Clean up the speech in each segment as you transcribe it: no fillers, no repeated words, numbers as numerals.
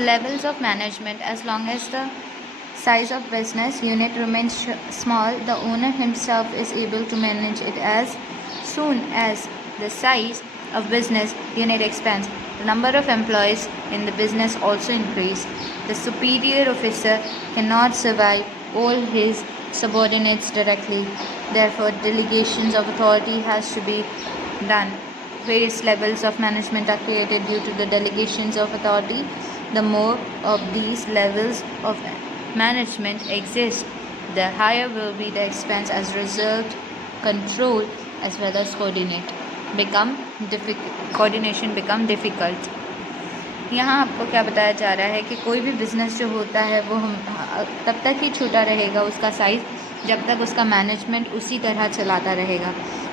levels of management. As long as the size of business unit remains small, the owner himself is able to manage it. As soon as the size of business unit expands, the number of employees in the business also increase. The superior officer cannot survive all his subordinates directly. Therefore, delegations of authority has to be done. Various levels of management are created due to the delegations of authority. The more of these levels of management exist, the higher will be the expense. As a result, control as well as coordination become difficult. यहाँ आपको क्या बताया जा रहा है कि कोई भी बिज़नेस जो होता है वो तब तक ही छोटा रहेगा उसका साइज़ जब तक उसका मैनेजमेंट उसी तरह चलाता रहेगा,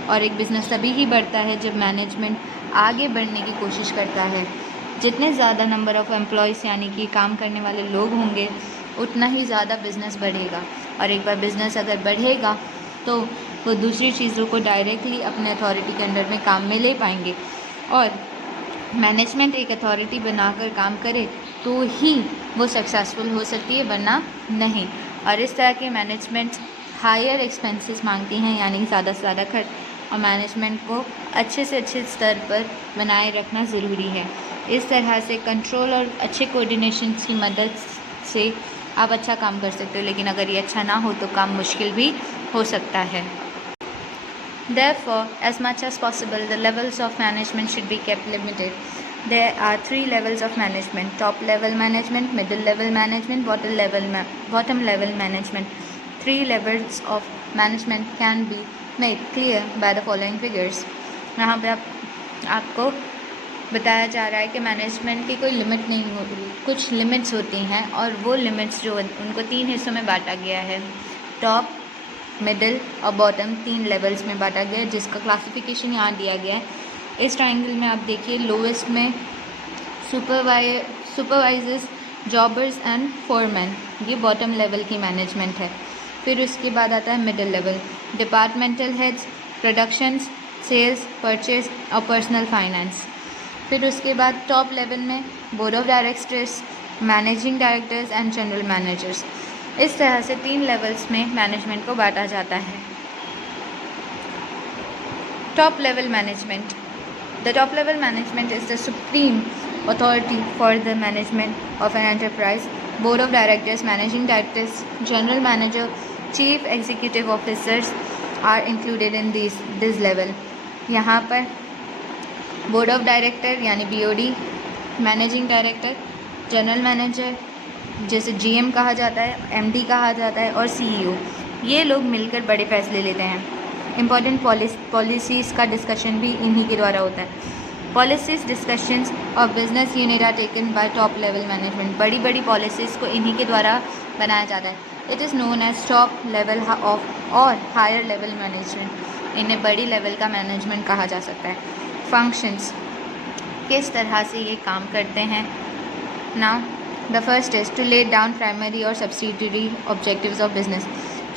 और एक बिज़नेस तभी ही बढ़ता है जब मैनेजमेंट आगे बढ़ने की कोशिश करता है। जितने ज़्यादा नंबर ऑफ़ एम्प्लॉयज़ यानी कि काम करने वाले लोग होंगे उतना ही ज़्यादा बिज़नेस बढ़ेगा, और एक बार बिज़नेस अगर बढ़ेगा तो वो दूसरी चीज़ों को डायरेक्टली अपने अथॉरिटी के अंडर में काम में ले पाएंगे, और मैनेजमेंट एक अथॉरिटी बनाकर काम करे तो ही वो सक्सेसफुल हो सकती है, वरना नहीं। और इस तरह के मैनेजमेंट हायर एक्सपेंसेस मांगती हैं, यानी ज़्यादा से ज़्यादा खर्च, और मैनेजमेंट को अच्छे से अच्छे स्तर पर बनाए रखना ज़रूरी है। इस तरह से कंट्रोल और अच्छे कोऑर्डिनेशन की मदद से आप अच्छा काम कर सकते हो, लेकिन अगर ये अच्छा ना हो तो काम मुश्किल भी हो सकता है। Therefore, as much as possible, the levels of management should be kept limited. There are 3 levels of management: top level management, middle level management, bottom level management. 3 levels of management can be made clear by the following figures. यहाँ पे आपको बताया जा रहा है कि management की कोई लिमिट नहीं होती, कुछ लिमिट्स होती हैं, और वो लिमिट्स जो उनको 3 हिस्सों में बांटा गया है। टॉप, मिडिल और बॉटम 3 लेवल्स में बांटा गया है, जिसका क्लासिफिकेशन यहाँ दिया गया है। इस ट्राइंगल में आप देखिए, लोवेस्ट में सुपरवाइजर्स, जॉबर्स एंड फोरमैन, ये बॉटम लेवल की मैनेजमेंट है। फिर उसके बाद आता है middle level, departmental heads, productions, sales, purchase और पर्सनल फाइनेंस। फिर उसके बाद टॉप लेवल में board of directors, managing directors and general managers. इस तरह से 3 लेवल्स में मैनेजमेंट को बांटा जाता है। Top level management, the top level management is the supreme authority for the management of an enterprise. Board of directors, managing directors, general manager, chief executive officers are included in this level. यहाँ पर board of director यानी BOD, managing director, general manager जैसे GM कहा जाता है, MD कहा जाता है, और CEO, ये लोग मिलकर बड़े फैसले लेते हैं। इम्पॉर्टेंट पॉलिसीज़ का डिस्कशन भी इन्हीं के द्वारा होता है। पॉलिसीज़ डिस्कशंस और business unit are taken by top level management. बड़ी बड़ी पॉलिसीज़ को इन्हीं के द्वारा बनाया जाता है। It is known as top level of और हायर लेवल मैनेजमेंट। इन्हें बड़ी लेवल का मैनेजमेंट कहा जा सकता है। फंक्शंस, किस तरह से ये काम करते हैं। Now the first is to lay down primary और सब्सिडियरी ऑब्जेक्टिव्स ऑफ बिजनेस।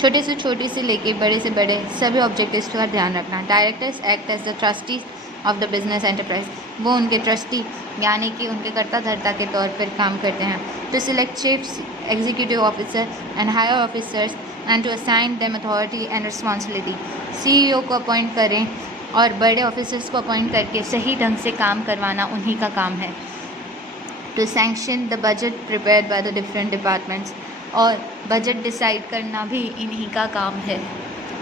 छोटे से लेके बड़े से बड़े सभी ऑब्जेक्टिव्स का ध्यान रखना। Directors act as the trustees of the business enterprise, वो उनके ट्रस्टी यानी कि उनके कर्ता धर्ता के तौर पर काम करते हैं। To select chief executive officer and higher officers and to assign them authority and responsibility. CEO को अपॉइंट करें और बड़े ऑफिसर्स को अपॉइंट करके सही ढंग से काम करवाना उन्हीं का काम है। To sanction the budget prepared by the different departments, और बजट डिसाइड करना भी इन्हीं का काम है।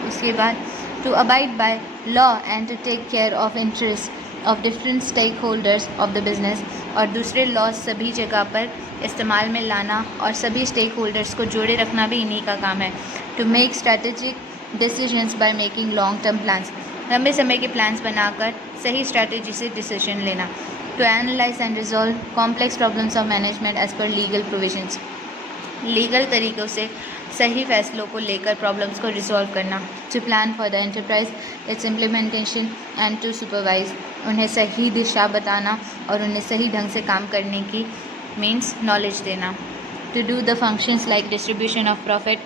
उसके बाद to abide by law and to take care of interest of different stake holders of the business, और दूसरे लॉज सभी जगह पर इस्तेमाल में लाना और सभी स्टेक होल्डर्स को जोड़े रखना भी इन्हीं का काम है। To make strategic decisions by making long term plans, लंबे समय के प्लान्स बनाकर सही स्ट्रैटेजी से डिसीजन लेना। To analyse and resolve complex problems of management as per legal provisions, legal तरीक़ों से सही फैसलों को लेकर प्रॉब्लम्स को रिजॉल्व करना। To plan for the enterprise, its implementation and to supervise, उन्हें सही दिशा बताना और उन्हें सही ढंग से काम करने की मीन्स नॉलेज देना। To do the functions like distribution of profit,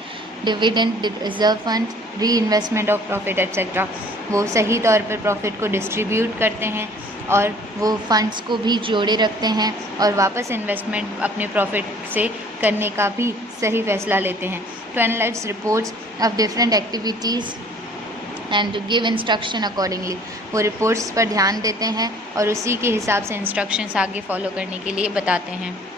dividend, reserve fund, reinvestment of profit etcetera, वो सही तौर पर प्रॉफिट को डिस्ट्रीब्यूट करते हैं और वो फंड्स को भी जोड़े रखते हैं और वापस इन्वेस्टमेंट अपने प्रॉफिट से करने का भी सही फैसला लेते हैं। To analyse reports of different activities and give instruction accordingly, वो रिपोर्ट्स पर ध्यान देते हैं और उसी के हिसाब से इंस्ट्रक्शंस आगे फॉलो करने के लिए बताते हैं।